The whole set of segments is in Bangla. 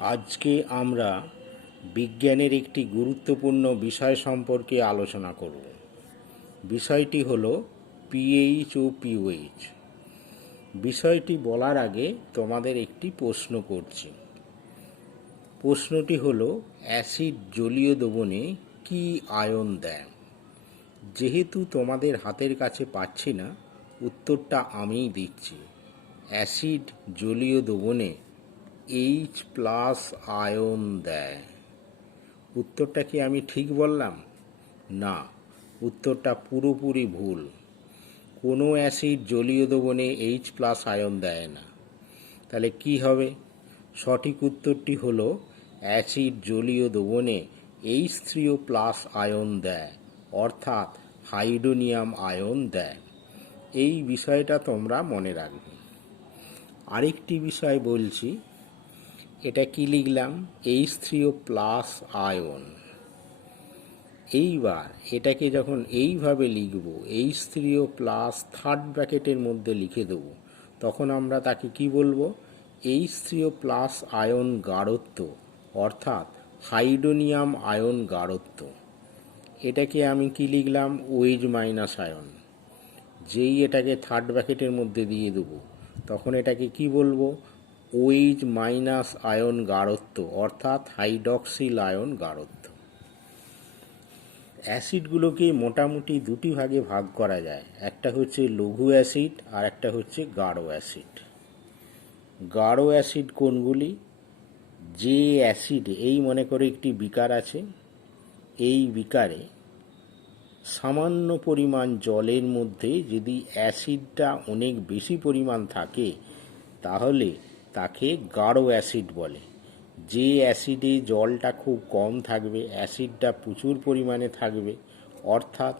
আজকে আমরা বিজ্ঞানের একটি গুরুত্বপূর্ণ বিষয় সম্পর্কে আলোচনা করব। বিষয়টি হলো পিএইচ ও পিওএইচ। বিষয়টি বলার আগে তোমাদের একটি প্রশ্ন করছি। প্রশ্নটি হলো অ্যাসিড জলীয় দ্রবণে কী আয়ন দেয়? যেহেতু তোমাদের হাতের কাছে পাচ্ছি না, উত্তরটা আমিই দিচ্ছি। অ্যাসিড জলীয় দ্রবণে H+ আয়ন দেয়। উত্তরটা কি আমি ঠিক বললাম? না, উত্তরটা পুরোপুরি ভুল। কোনো অ্যাসিড জলীয় দ্রবণে H+ আয়ন দেয় না। তাহলে কি হবে? সঠিক উত্তরটি হলো অ্যাসিড জলীয় দ্রবণে H3O+ আয়ন দেয়, অর্থাৎ হাইড্রোনিয়াম আয়ন দেয়। এই বিষয়টা তোমরা মনে রাখবে। আরেকটি বিষয় বলছি, এটা কি লিখলাম? H3O+ ion. এইবার এটাকে যখন এইভাবে লিখব, H3O+ থার্ড ব্র্যাকেটের মধ্যে লিখে দেব, তখন আমরা তাকে কি বলবো? H3O+ আয়ন গাঢ়ত্ব, অর্থাৎ হাইড্রোনিয়াম আয়ন গাঢ়ত্ব। এটাকে আমি কি লিখলাম? OH- ion. যেই এটাকে থার্ড ব্র্যাকেটের মধ্যে দিয়ে দেবো, তখন এটাকে কি বলবো? OH- আয়ন গাঢ়ত্ব, অর্থাৎ হাইড্রক্সিল আয়ন গাঢ়ত্ব। অ্যাসিডগুলোকে মোটামুটি দুটি ভাগে ভাগ করা যায়। একটা হচ্ছে লঘু অ্যাসিড আর একটা হচ্ছে গাঢ় অ্যাসিড। গাঢ় অ্যাসিড কোনগুলি? যে অ্যাসিডে, এই মনে করে একটি বিকার আছে, এই বিকারে সামান্য পরিমাণ জলের মধ্যে যদি অ্যাসিডটা অনেক বেশি পরিমাণ থাকে, তাহলে তাকে গাঢ় অ্যাসিড বলে। যে অ্যাসিডে জলটা খুব কম থাকবে, অ্যাসিডটা প্রচুর পরিমাণে থাকবে, অর্থাৎ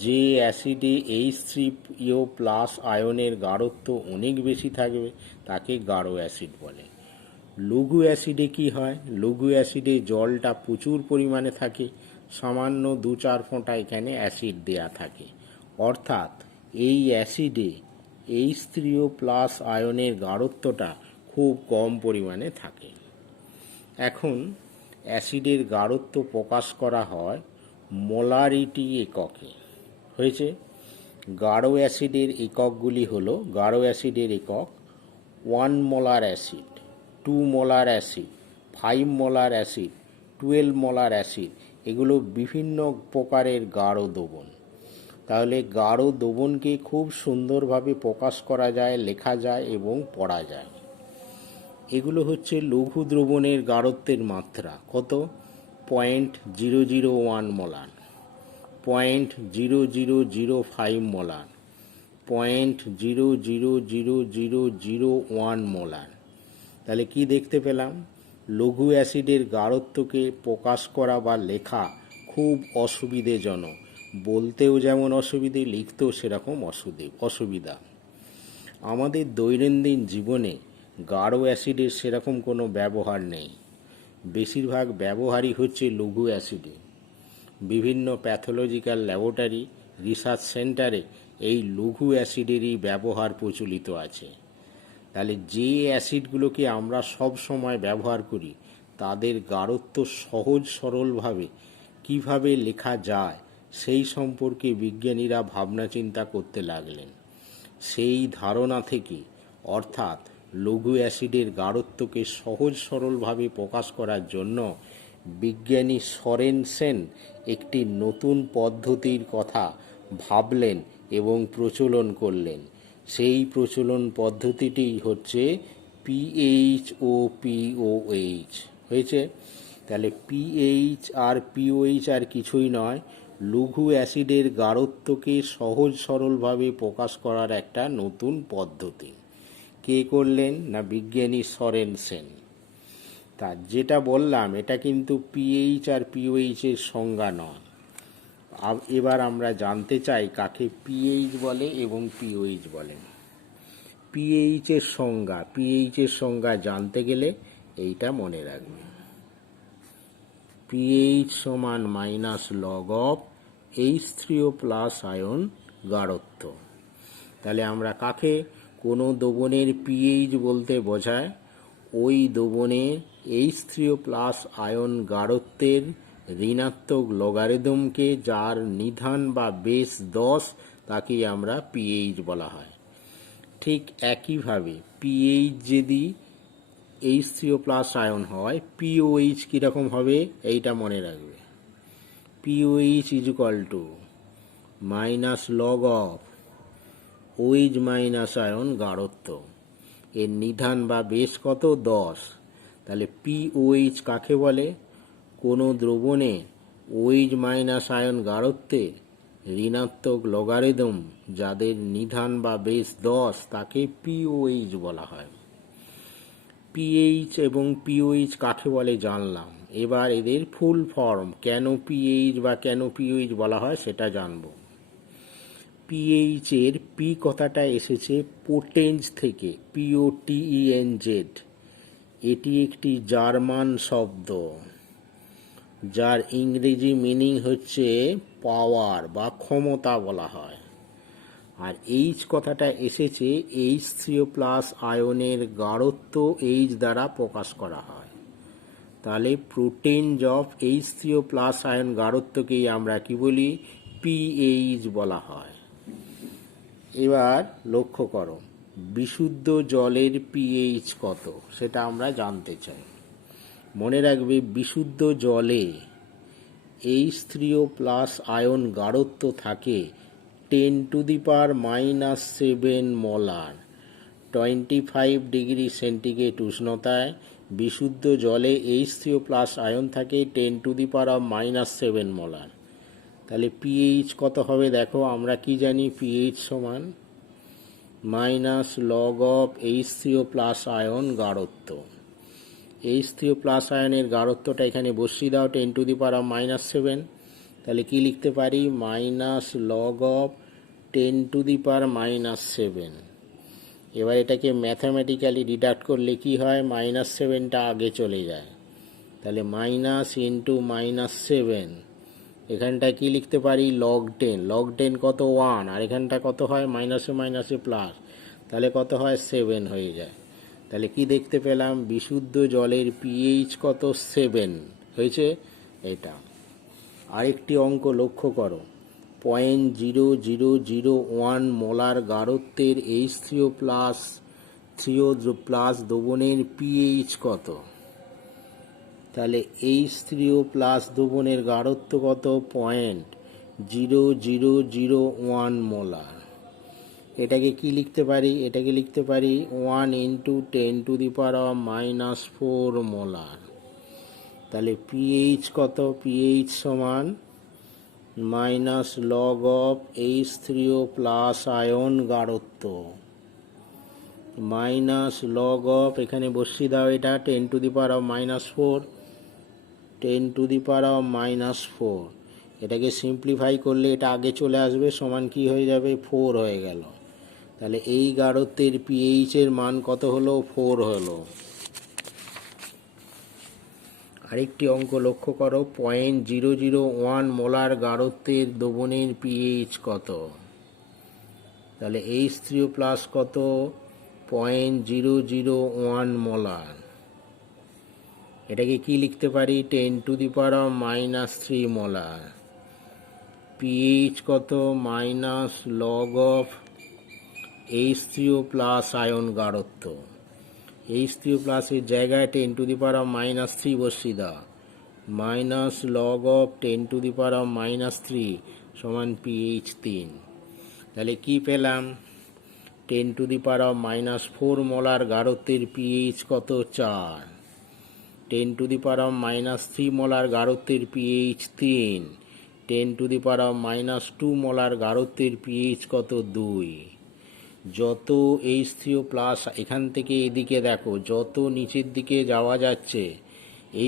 যে অ্যাসিডে H3O+ আয়নের গাঢ়ত্ব অনেক বেশি থাকবে, তাকে গাঢ় অ্যাসিড বলে। লঘু অ্যাসিডে কি হয়? লঘু অ্যাসিডে জলটা প্রচুর পরিমাণে থাকে, সামান্য 2-4 ফোঁটা এখানে অ্যাসিড দেয়া থাকে, অর্থাৎ এই অ্যাসিডে H3O+ আয়নের গাঢ়ত্বটা খুব কম পরিমাণে থাকে। এখন অ্যাসিডের গাঢ়ত্ব প্রকাশ করা হয় মোলারিটি এককে। হয়েছে? গাঢ় অ্যাসিডের এককগুলি হলো, গাঢ় অ্যাসিডের একক 1 molar acid, 2 molar acid, 5 molar acid, 12 molar acid. এগুলো বিভিন্ন প্রকারের গাঢ় দ্রবণ। তাহলে গাঢ় দ্রবণকে খুব সুন্দরভাবে প্রকাশ করা যায়, লেখা যায় এবং পড়া যায়। এগুলো হচ্ছে লঘু দ্রবণের গাঢ়ত্বের মাত্রা। কত? 0.001 মোলার, 0.0005 মোলার, 0.00001 মোলার। তাহলে কি দেখতে পেলাম? লঘু অ্যাসিডের গাঢ়ত্বকে প্রকাশ করা বা লেখা খুব অসুবিধেজনক। বলতেও যেমন অসুবিধে, লিখতেও সেরকম অসুবিধা। আমাদের দৈনন্দিন জীবনে গাঢ় অ্যাসিডের সেরকম কোনো ব্যবহার নেই। বেশিরভাগ ব্যবহারই হচ্ছে লঘু অ্যাসিডে। বিভিন্ন প্যাথোলজিক্যাল ল্যাবরেটরি, রিসার্চ সেন্টারে এই লঘু অ্যাসিডেরই ব্যবহার প্রচলিত আছে। তাহলে যে অ্যাসিডগুলোকে আমরা সব সময় ব্যবহার করি, তাদের গাঢ়ত্ব সহজ সরলভাবে কিভাবে লেখা যায় সেই সম্পর্কে বিজ্ঞানীরা ভাবনা চিন্তা করতে লাগলেন। সেই ধারণা থেকে, অর্থাৎ লঘু অ্যাসিডের গাঢ়ত্বকে সহজ সরলভাবে প্রকাশ করার জন্য বিজ্ঞানী সরেনসেন একটি নতুন পদ্ধতির কথা ভাবলেন এবং প্রচলন করলেন। সেই প্রচলন পদ্ধতিটি হচ্ছে পিএইচ ও পিওএইচ। হয়েছে? তাহলে পিএইচ আর পিওএইচ আর কিছুই নয়, লঘু অ্যাসিডের গাঢ়ত্বকে সহজ সরলভাবে প্রকাশ করার একটা নতুন পদ্ধতি। কে করলেন? না, বিজ্ঞানী সরেনসেন। তা যেটা বললাম, এটা কিন্তু পিএইচ আর পিওএইচের সংজ্ঞা নয়। এবার আমরা জানতে চাই কাকে পিএইচ বলে এবং পিওএইচ বলে। পিএইচের সংজ্ঞা জানতে গেলে এইটা মনে রাখবে। পিএইচ সমান -log H3O+ আয়ন গাঢ়ত্ব। তাহলে আমরা কাকে কোনো দ্রবণের পিএইচ বলতে বোঝায় ওই দ্রবণে H3+ আয়ন গাঢ়ত্বের ঋণাত্মক লগারিদমকে, যার নিধান বা বেস 10, তাকেই আমরা পিএইচ বলা হয়। ঠিক একইভাবে পিএইচ যদি H3+ আয়ন হয়, পিওএইচ কীরকম হবে এইটা মনে রাখবে। POH is equal to minus log of OH minus ion গাঢ়ত্ব, এর নিধান বা বেস কত 10। তাহলে পিওএইচ কাকে বলে? কোনো দ্রবণে OH মাইনাস আয়ন গাঢ়ত্বের ঋণাত্মক লগারিদম যাদের নিধান বা বেস 10, তাকে পিওএইচ বলা হয়। পিএইচ এবং পিওএইচ কাকে বলে জানলাম, এবার এদের ফুল ফর্ম, কেন পিএইচ বা কেন পিওএইচ বলা হয় সেটা জানব। পিএইচ এর পি কথাটা এসেছে পোটেঞ্জ থেকে, POTENZ। এটি একটি জার্মান শব্দ যার ইংরেজি মিনিং হচ্ছে পাওয়ার বা ক্ষমতা বলা হয়। আর এইচ কথাটা এসেছে H3+ আয়নের গাঢ়ত্ব H দ্বারা প্রকাশ করা হয়। তাহলে প্রোটেঞ্জ অফ H3+ আয়ন গাঢ়ত্বকেই আমরা কি বলি? পিএইচ বলা হয়। এবার লক্ষ্য করো, বিশুদ্ধ জলের পিএইচ কত সেটা আমরা জানতে চাই। মনে রাখবে, বিশুদ্ধ জলে H3+ আয়ন গাঢ়ত্ব থাকে 10⁻⁻7 মোলার। 25 ডিগ্রি সেন্টিগ্রেড উষ্ণতায় বিশুদ্ধ জলে H3+ আয়ন থাকে 10⁻⁻7 মোলার। তাহলে পিএইচ কত হবে দেখো, আমরা কি জানি? পিএইচ সমান minus log of H3+ ion গাঢ়ত্ব। H3+ আয়নের গাঢ়ত্বটা এখানে বসিয়ে দাও 10⁻⁻7। তাহলে কি লিখতে পারি? Minus log of 10⁻⁻7। এবার এটাকে ম্যাথামেটিক্যালি ডিডাক্ট করলে কি হয়? -7টা আগে চলে যায়, তাহলে মাইনাস ইন্টু -7। এখানটা কি লিখতে পারি? লগ 10। লগ 10 কত? 1। আর এখানটা কত হয়? মাইনাসে মাইনাসে প্লাস, তাহলে কত হয়? 7 হয়ে যায়। তাহলে কি দেখতে পেলাম? বিশুদ্ধ জলের পিএইচ কত? 7 হয়েছে। এটা আরেকটি অঙ্ক লক্ষ্য করো, 0.0001 মোলার গাঢ়ত্বের H3+ দ্রবণের পিএইচ কত? তাহলে H3+ দ্রবণের গাঢ়ত্ব কত? 0.0001 মোলার। এটাকে কি লিখতে পারি? এটাকে লিখতে পারি 1 × 10⁻⁻4 মোলার। তাহলে পিএইচ কত? পিএইচ সমান minus log of H3+ ion গাঢ়ত্ব মাইনাস লগ অফ, এখানে বসিয়ে দাও এটা 10⁻⁻4, 10⁻⁻4। এটাকে সিম্পলিফাই করলে এটা আগে চলে আসবে, সমান কি হয়ে যাবে? 4 হয়ে গেল। তাহলে এই গাঢ়ত্বের পিএইচের মান কত হলো? 4 হলো। আরেকটি অঙ্ক লক্ষ্য করো, 0.001 মোলার গাঢ়ত্বের দ্রবণের পিএইচ কত? তাহলে H3+ কত? 0.001 মোলার। এটাকে কি লিখতে পারি? 10⁻³ মোলার। পিএইচ কত? Minus log of H3+ ion গাঢ়ত্ব। H3+ এর জায়গায় 10⁻³ বসিয়ে দাও, মাইনাস লগ অফ 10⁻³ সমান পিএইচ 3। তাহলে কি পেলাম? 10⁻⁻4 মোলার গাঢ়ত্বের পিএইচ কত? 4। 10⁻³ মোলার গাঢ়ত্বের পিএইচ 3। 10⁻² মোলার গাঢ়ত্বের পিএইচ কত? 2। যত H3+ এখান থেকে এদিকে দেখো, যত নিচের দিকে যাওয়া যাচ্ছে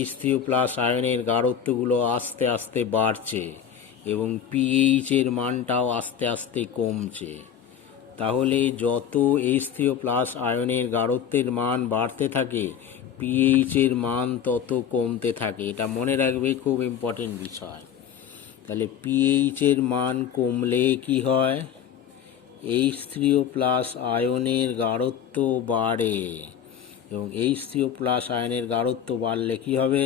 H3+ আয়নের গাঢ়ত্বগুলো আস্তে আস্তে বাড়ছে এবং পিএইচের মানটাও আস্তে আস্তে কমছে। তাহলে যত H3+ আয়নের গাঢ়ত্বের মান বাড়তে থাকে, পিএইচের মান তত কমতে থাকে। এটা মনে রাখবে, খুব ইম্পর্টেন্ট বিষয়। তাহলে পিএইচের মান কমলে কি হয়? H3+ আয়নের গাঢ়ত্ব বাড়ে এবং H3O+ আয়নের গাঢ়ত্ব বাড়লে কী হবে?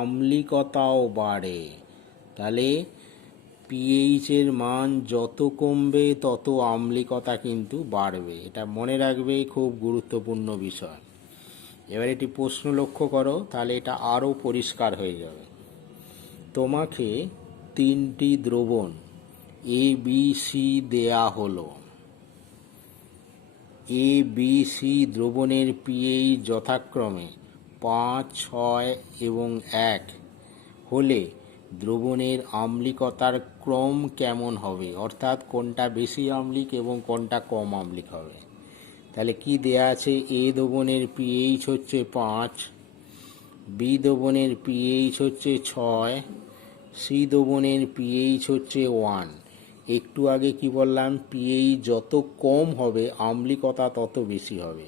আম্লিকতাও বাড়ে। তাহলে পিএইচের মান যত কমবে তত আম্লিকতা কিন্তু বাড়বে। এটা মনে রাখবে, খুব গুরুত্বপূর্ণ বিষয়। এবার একটি প্রশ্ন লক্ষ্য করো, তাহলে এটা আরও পরিষ্কার হয়ে যাবে। তোমাকে 3টি দ্রবণ এ বি সি দেয়া হলো। এ বি সি দ্রবণের পিএইচ যথাক্রমে 5, 6 এবং 1 হলে দ্রবণের আম্লিকতার ক্রম কেমন হবে? অর্থাৎ কোনটা বেশি আম্লিক এবং কোনটা কম আম্লিক হবে। তাহলে কি দেয়া আছে? এ দ্রবণের পিএইচ হচ্ছে 5, বি দ্রবণের পিএইচ হচ্ছে 6, সি দ্রবণের পিএইচ হচ্ছে 1। একটু আগে কি বললাম? পিএইচ যত কম হবে আম্লিকতা তত বেশি হবে।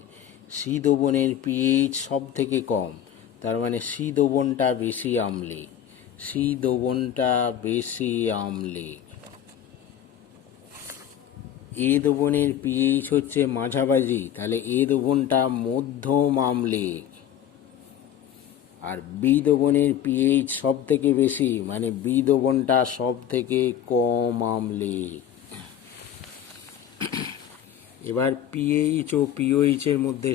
সি দ্রবণের পিএইচ সব থেকে কম, তার মানে সি দ্রবণটা বেশি আম্লিক। সি দ্রবণটা বেশি আম্লিক। এ দ্রবণের পিএইচ হচ্ছে মাঝামাঝি, তাহলে এ দ্রবণটা মধ্যম আম্লিক। আর বি দ্রবণের পিএইচ সব থেকে বেশি, মানে বি দ্রবণটা সব থেকে কম আম্লিক। এবার পিএইচ ও পিওএইচ এর মধ্যে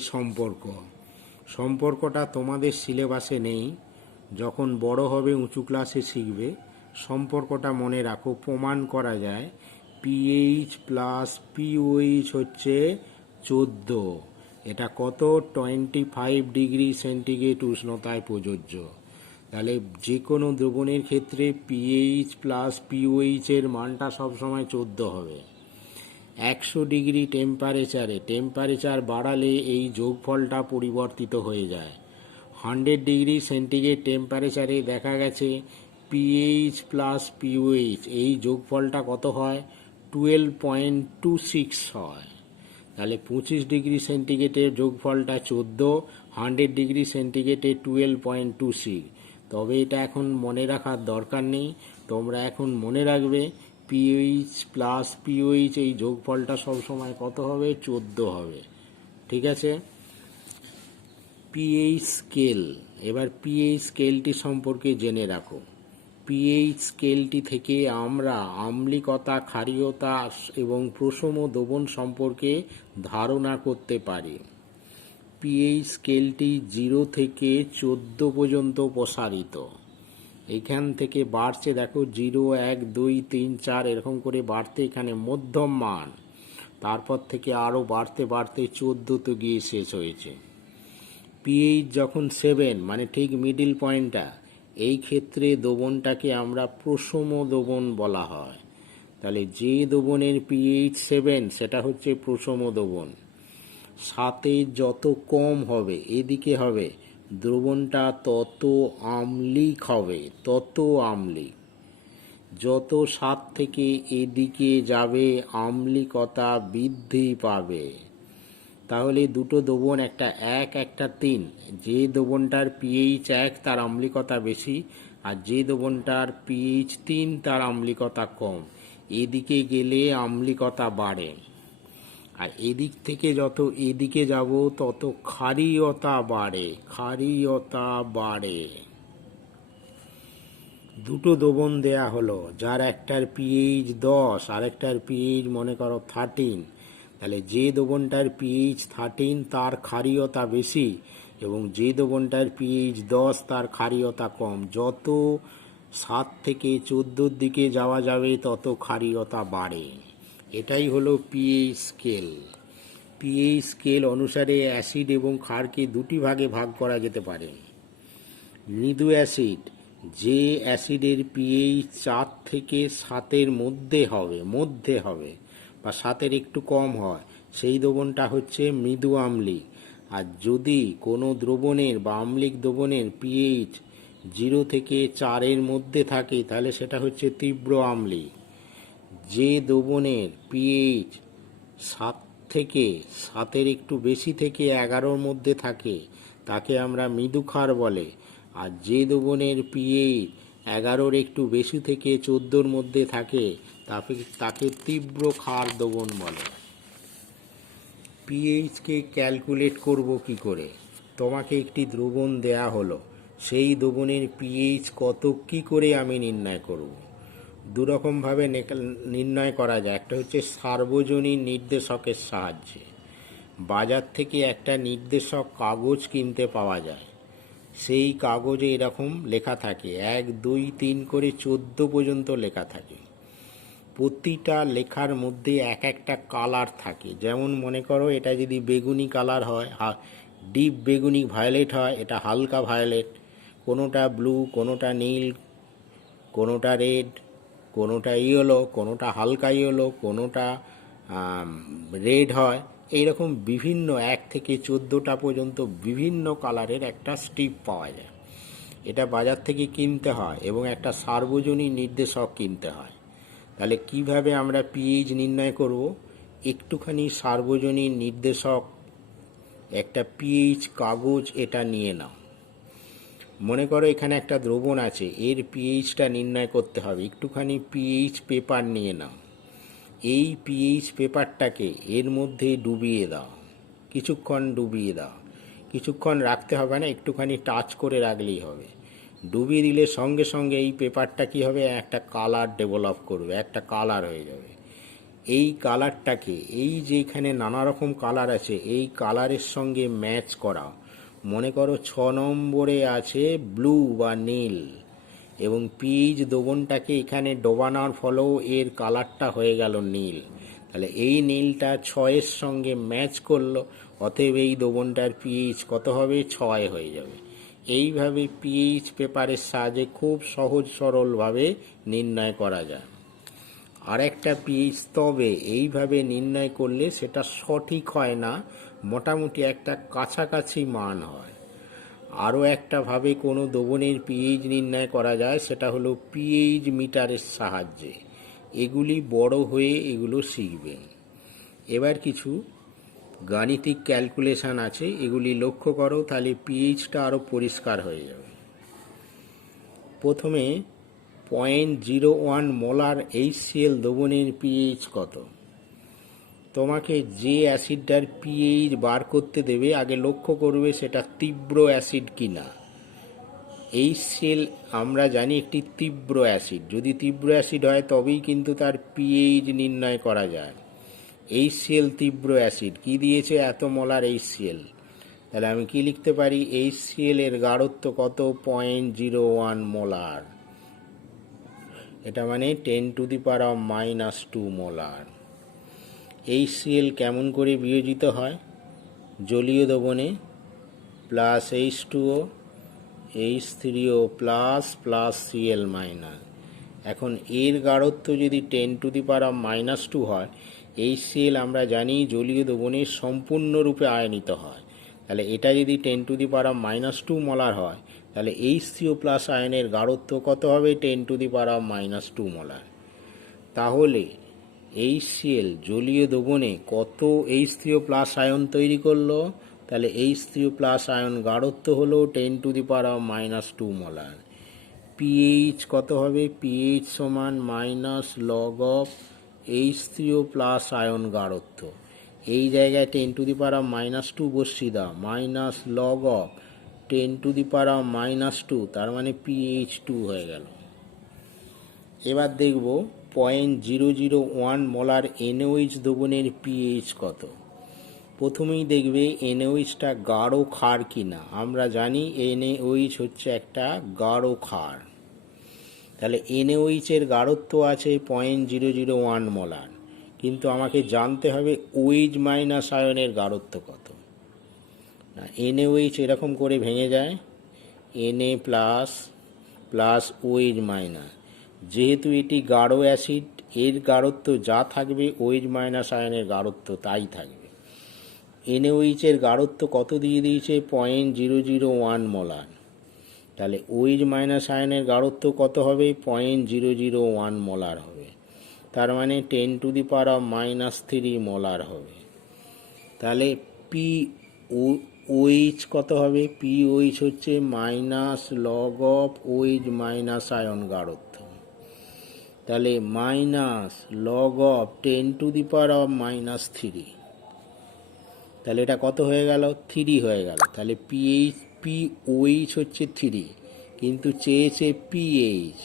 সম্পর্কটা তোমাদের সিলেবাসে নেই, যখন বড় হবে উঁচু ক্লাসে শিখবে। সম্পর্কটা মনে রাখো, প্রমাণ করা যায়। পিএইচ প্লাস পিওএইচ হচ্ছে 14। এটা কত? 25 ডিগ্রি সেন্টিগ্রেড উষ্ণতায় প্রযোজ্য। তাহলে যে কোনো দ্রবণের ক্ষেত্রে পিএইচ প্লাস পিওএইচ এর মানটা সবসময় 14 হবে। 100 ডিগ্রি টেম্পারেচার বাড়ালে এই যোগফলটা পরিবর্তিত হয়ে যায়। 100 ডিগ্রি সেন্টিগ্রেড টেম্পারেচারে দেখা গেছে পিএইচ প্লাস পিওএইচ এই যোগফলটা কত হয়? 12.26 হয়। তাহলে 25 ডিগ্রি সেন্টিগ্রেডের যোগফলটা 14, 100 ডিগ্রি সেন্টিগ্রেডে 12.26। তবে এটা এখন মনে রাখার দরকার নেই, তোমরা এখন মনে রাখবে পিএইচ প্লাস পিওএইচ এই যোগফলটা সবসময় কত হবে? 14 হবে। ঠিক আছে? PH scale. এবার পিএইচ স্কেলটি সম্পর্কে জেনে রাখো। পিএইচ স্কেলটি থেকে আমরা আম্লিকতা, ক্ষারীয়তা এবং প্রশম দ্রবণ সম্পর্কে ধারণা করতে পারি। পিএইচ স্কেলটি 0 থেকে 14 পর্যন্ত প্রসারিত। এখান থেকে বাড়ছে, দেখো 0, 1, 2, 3, 4 এরকম করে বাড়তে এখানে মধ্যম মান, তারপর থেকে আরও বাড়তে বাড়তে 14 গিয়ে শেষ হয়েছে। পিএইচ যখন 7, মানে ঠিক মিডিল পয়েন্টটা, এই ক্ষেত্রে দ্রবণটাকে আমরা প্রশম দ্রবণ বলা হয়। তাহলে যে দ্রবণের পিএইচ 7 সেটা হচ্ছে প্রশম দ্রবণ। 7 যত কম হবে, এদিকে হবে, দ্রবণটা তত আম্লিক হবে, তত আম্লিক। যত 7 থেকে এদিকে যাবে আম্লিকতা বৃদ্ধি পাবে। তাহলে দুটো দ্রবণ, একটা 1 একটা 3, যে দ্রবণটার পিএইচ 1 তার আম্লিকতা বেশি, আর যে দ্রবণটার পিএইচ 3 তার আম্লিকতা কম। এদিকে গেলে আম্লিকতা বাড়ে, আর এদিক থেকে যত এদিকে যাব তত ক্ষারীয়তা বাড়ে, ক্ষারীয়তা বাড়ে। দুটো দ্রবণ দেয়া হলো, যার একটার পিএইচ 10 আর একটার পিএইচ মনে করো 13। তাহলে যে দ্রবণটার পিএইচ 13 তার ক্ষারীয়তা বেশি, এবং যে দ্রবণটার পিএইচ 10 তার ক্ষারীয়তা কম। যত 7 থেকে 14 দিকে যাওয়া যাবে তত ক্ষারীয়তা বাড়ে। এটাই হলো পিএইচ স্কেল। পিএইচ স্কেল অনুসারে অ্যাসিড এবং ক্ষারকে দুটি ভাগে ভাগ করা যেতে পারে। মৃদু অ্যাসিড, যে অ্যাসিডের পিএইচ 4 থেকে 7 মধ্যে হবে বা 7 একটু কম হয়, সেই দ্রবণটা হচ্ছে মৃদু আম্লিক। আর যদি কোনো দ্রবণের বা আম্লিক দ্রবণের পিএইচ 0 থেকে 4 মধ্যে থাকে, তাহলে সেটা হচ্ছে তীব্র আম্লিক। যে দ্রবণের পিএইচ 7 থেকে 7 একটু বেশি থেকে 11 মধ্যে থাকে তাকে আমরা মৃদু ক্ষার বলে। আর যে দ্রবণের পিএইচ 11 একটু বেশি থেকে 14 মধ্যে থাকে তাকে তীব্র ক্ষার দ্রবণ বলে। পিএইচকে ক্যালকুলেট করব কি করে? তোমাকে একটি দ্রবণ দেয়া হলো, সেই দ্রবণের পিএইচ কত কি করে আমি নির্ণয় করব? দুরকমভাবে নির্ণয় করা যায়। একটা হচ্ছে সার্বজনীন নির্দেশকের সাহায্যে। বাজার থেকে একটা নির্দেশক কাগজ কিনতে পাওয়া যায়। সেই কাগজে এরকম লেখা থাকে 1, 2, 3 করে 14 পর্যন্ত লেখা থাকে। প্রতিটা লেখার মধ্যে এক একটা কালার থাকে। যেমন মনে করো এটা যদি বেগুনি কালার হয়, ডিপ বেগুনি ভায়োলেট হয়, এটা হালকা ভায়োলেট, কোনোটা ব্লু, কোনোটা নীল, কোনোটা রেড, কোনোটা ইয়েলো, কোনোটা হালকা ইয়েলো, কোনোটা রেড হয়। এইরকম বিভিন্ন 1 থেকে 14টা পর্যন্ত বিভিন্ন কালারের একটা স্ট্রিপ পাওয়া যায়। এটা বাজার থেকে কিনতে হয় এবং একটা সার্বজনীন নির্দেশক কিনতে হয়। তাহলে কিভাবে আমরা পিএইচ নির্ণয় করব? একটুখানি সার্বজনীন নির্দেশক, একটা পিএইচ কাগজ এটা নিয়ে নাও। মনে করো এখানে একটা দ্রবণ আছে, এর পিএইচটা নির্ণয় করতে হবে। একটুখানি পিএইচ পেপার নিয়ে নাও। এই পিএইচ পেপারটাকে এর মধ্যে ডুবিয়ে দাও, কিছুক্ষণ ডুবিয়ে দাও। কিছুক্ষণ রাখতে হবে না, একটুখানি টাচ করে রাখলেই হবে। ডুবিয়ে দিলে সঙ্গে সঙ্গে এই পেপারটা কী হবে, একটা কালার ডেভেলপ করবে, একটা কালার হয়ে যাবে। এই কালারটাকে, এই যে এখানে নানা রকম কালার আছে, এই কালারের সঙ্গে ম্যাচ করা। মনে করো 6 নম্বরে আছে ব্লু বা নীল, এবং পিএইচ দ্রবণটাকে এখানে ডোবানোর ফলেও এর কালারটা হয়ে গেল নীল। তাহলে এই নীলটা 6-এর সঙ্গে ম্যাচ করলো, অতএব এই দ্রবণটার পিএইচ কত হবে, 6 হয়ে যাবে। এইভাবে পিএইচ পেপারের সাহায্যে খুব সহজ সরলভাবে নির্ণয় করা যায়। আর একটা পিএইচ, তবে এইভাবে নির্ণয় করলে সেটা সঠিক হয় না, মোটামুটি একটা কাছাকাছি মান হয়। আরও একটা ভাবে কোনো দ্রবণের পিএইচ নির্ণয় করা যায়, সেটা হলো পিএইচ মিটারের সাহায্যে। এগুলি বড় হয়ে এগুলো শিখবেন। এবার কিছু গাণিতিক ক্যালকুলেশন আছে, এগুলি লক্ষ্য করো, তাহলে পিএইচটা আরও পরিষ্কার হয়ে যাবে। প্রথমে 0.01 মোলার HCl দ্রবণের পিএইচ কত? তোমাকে যে অ্যাসিডটার পিএইচ বার করতে দেবে, আগে লক্ষ্য করবে সেটা তীব্র অ্যাসিড কিনা। HCl আমরা জানি একটি তীব্র অ্যাসিড। যদি তীব্র অ্যাসিড হয় তবেই কিন্তু তার পিএইচ নির্ণয় করা যায়। HCl তীব্র অ্যাসিড, কি দিয়েছে, এত মোলার HCl। তাহলে আমি কি লিখতে পারি, HCl এর গাঢ়ত্ব কত, 0.01 মোলার। এটা মানে 10⁻⁻² মোলার। HCl কেমন করে বিয়োজিত হয়? জলীয় দ্রবণে plus H2O, H3O plus plus Cl minus. এখন এর গাঢ়ত্ব যদি 10⁻⁻² হয়, HCl আমরা জানি জলীয় দ্রবণে সম্পূর্ণরূপে আয়নিত হয়। তাহলে এটা যদি 10⁻² মোলার হয়, তাহলে H3O প্লাস আয়নের গাঢ়ত্ব কত হবে, 10⁻² মোলার। তাহলে HCl জলীয় দ্রবণে কত H3O প্লাস আয়ন তৈরি করলো? তাহলে H3O প্লাস আয়ন গাঢ়ত্ব হলো 10⁻² মোলার। পিএইচ কত হবে? পিএইচ সমান -log of H3O plus ion গাঢ়ত্ব। এই জায়গায় 10⁻² বসিয়ে দাও, -log অফ 10⁻², তার মানে পিএইচ 2 হয়ে গেল। এবার দেখব 0.001 মোলার NaOH দ্রবণের পিএইচ কত। প্রথমেই দেখবে NaOHটা গাঢ় ক্ষার কিনা। আমরা জানি NaOH হচ্ছে একটা গাঢ় ক্ষার। তাহলে NaOH এর গাঢ়ত্ব আছে 0.001 মোলার, কিন্তু আমাকে জানতে হবে OH মাইনাস আয়নের গাঢ়ত্ব কত। না, NaOH এরকম করে ভেঙে যায়, Na plus plus OH minus. যেহেতু এটি গাঢ় অ্যাসিড, এর গাঢ়ত্ব যা থাকবে OH মাইনাস আয়নের গাঢ়ত্ব তাই থাকবে। NaOH এর গাঢ়ত্ব কত দিয়ে দিয়েছে, 0.001 মোলার। তাহলে OH মাইনাস আয়নের গাঢ়ত্ব কত হবে, 0.001 মোলার হবে। তার মানে 10⁻³ মোলার হবে। তাহলে OH কত হবে? POH হচ্ছে -log of OH minus ion গাঢ়ত্ব। তাহলে -log অফ 10⁻³ তাহলে এটা কত হয়ে গেল, 3 হয়ে গেল। তাহলে পিওএইচ হচ্ছে 3, কিন্তু চেয়েছে পিএইচ।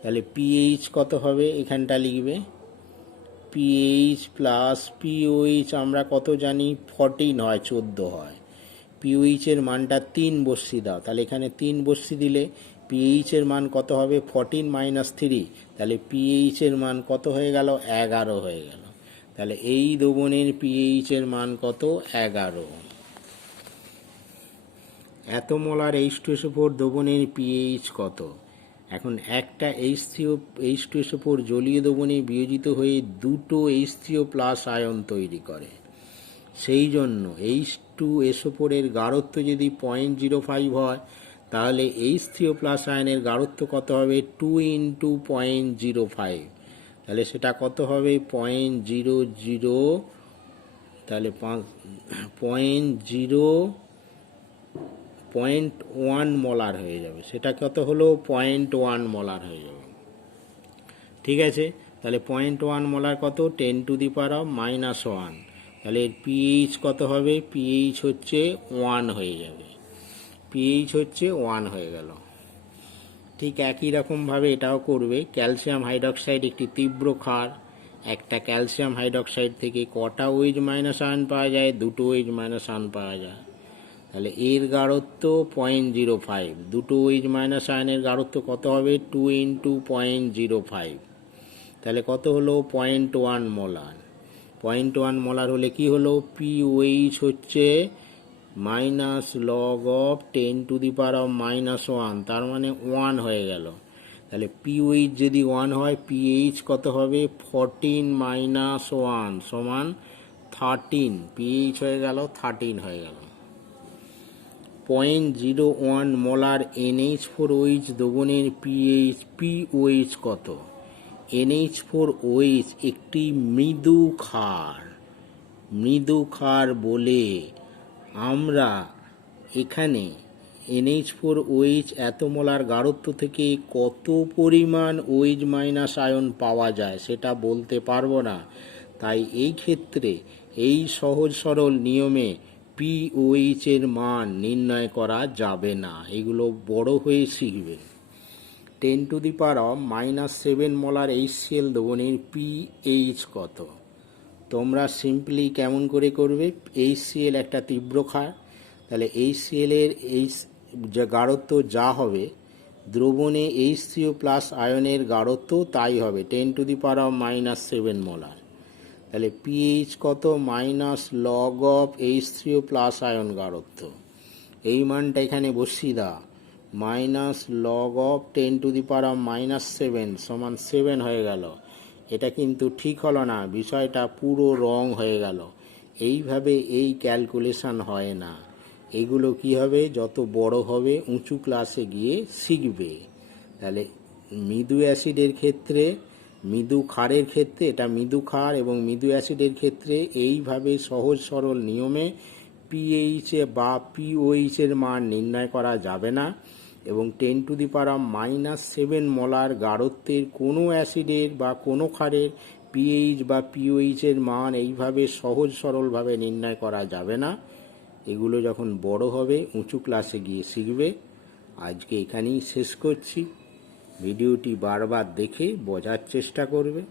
তাহলে পিএইচ কত হবে, এখানটা লিখবে পিএইচ প্লাস পিওএইচ আমরা কত জানি, 14 হয়, 14 হয়। পিওএইচের মানটা 3 বসিয়ে দাও, তাহলে এখানে 3 বসিয়ে দিলে পিএইচের মান কত হবে, 14 মাইনাস 3, তাহলে পিএইচের মান কত হয়ে গেল, 11 হয়ে গেল। তাহলে এই দ্রবণের পিএইচের মান কত, 11। এত মোলার H2SO4 দ্রবণের পিএইচ কত। এখন একটা H2SO4 জলীয় দ্রবণে বিয়োজিত হয়ে দুটো H3O+ আয়ন তৈরি করে। সেই জন্য H2SO4 এর গাঢ়ত্ব যদি 0.05 হয়, তাহলে H3O+ আয়নের গাঢ়ত্ব কত হবে, 2 × 0.05। তাহলে সেটা কত হবে, 0.00, তাহলে 0.1 মোলার হয়ে যাবে। সেটা কত হলো, 0.1 মোলার হয়ে যাবে। ঠিক আছে, তাহলে 0.1 মোলার কত, 10⁻⁻1। তাহলে এর পিএইচ কত হবে, পিএইচ হচ্ছে 1 হয়ে যাবে, পিএইচ হচ্ছে 1 হয়ে গেল। ঠিক একই রকমভাবে এটাও করবে। ক্যালসিয়াম হাইড্রক্সাইড একটি তীব্র ক্ষার। একটা ক্যালসিয়াম হাইড্রক্সাইড থেকে কটা OH- আয়ন পাওয়া যায়, দুটো OH- আয়ন পাওয়া যায়। তাহলে এর গাঢ়ত্ব 0.05, দুটো OH- আয়নের গাঢ়ত্ব কত হবে, 2 × 0.05। তাহলে কত হলো, 0.1 মোলার। 0.1 মোলার হলে কি হলো, পিওএইচ হচ্ছে -log(10⁻⁻1), তার মানে 1 হয়ে গেল। তাহলে পিওএইচ যদি 1 হয়, পিএইচ কত হবে, 14 - 1 সমান 13, পিএইচ হয়ে গেল 13 হয়ে গেল। 0.01 মোলার NH4OH দ্রবণের পিওএইচ কত। NH4OH একটি মৃদু ক্ষার। মৃদু ক্ষার বলে আমরা এখানে NH4OH এত মোলার গাঢ়ত্ব থেকে কত পরিমাণ OH- আয়ন পাওয়া যায় সেটা বলতে পারবো না। তাই এই ক্ষেত্রে এই সহজ সরল নিয়মে পিওএইচ এর মান নির্ণয় করা যাবে না, এগুলো বড় হয়ে শিখবে। 10⁻⁻7 মোলার HCl দ্রবণের পিএইচ কত। তোমরা সিম্পলি কেমন করে করবে, HCl একটা তীব্র ক্ষার, তাহলে HCl এর যে গাঢ়ত্ব যা হবে, দ্রবণে H3O+ আয়নের গাঢ়ত্ব তাই হবে, 10⁻⁻7 মোলার। তাহলে পিএইচ কত, -log(H3O+ আয়ন গাঢ়ত্ব। এই মানটা এখানে বসিয়ে দাও, -log(10⁻⁻7 সমান 7 হয়ে গেল। এটা কিন্তু ঠিক হলো না, বিষয়টা পুরো রং হয়ে গেল। এইভাবে এই ক্যালকুলেশন হয় না। এগুলো কি হবে, যত বড় হবে উঁচু ক্লাসে গিয়ে শিখবে। তাহলে মৃদু অ্যাসিডের ক্ষেত্রে, মৃদু ক্ষারের ক্ষেত্রে, এটা মৃদু ক্ষার এবং মৃদু অ্যাসিডের ক্ষেত্রে এইভাবে সহজ সরল নিয়মে পিএইচ বা পিওএইচ এর মান নির্ণয় করা যাবে না। এবং 10⁻⁻7 মোলার গাঢ়ত্বের কোনো অ্যাসিডের বা কোনো ক্ষারের পিএইচ বা পিওএইচ এর মান এইভাবে সহজ সরলভাবে নির্ণয় করা যাবে না। এগুলো যখন বড় হবে উঁচু ক্লাসে গিয়ে শিখবে। আজকে এখানেই শেষ করছি। ভিডিওটি বারবার দেখে বোঝার চেষ্টা করবে।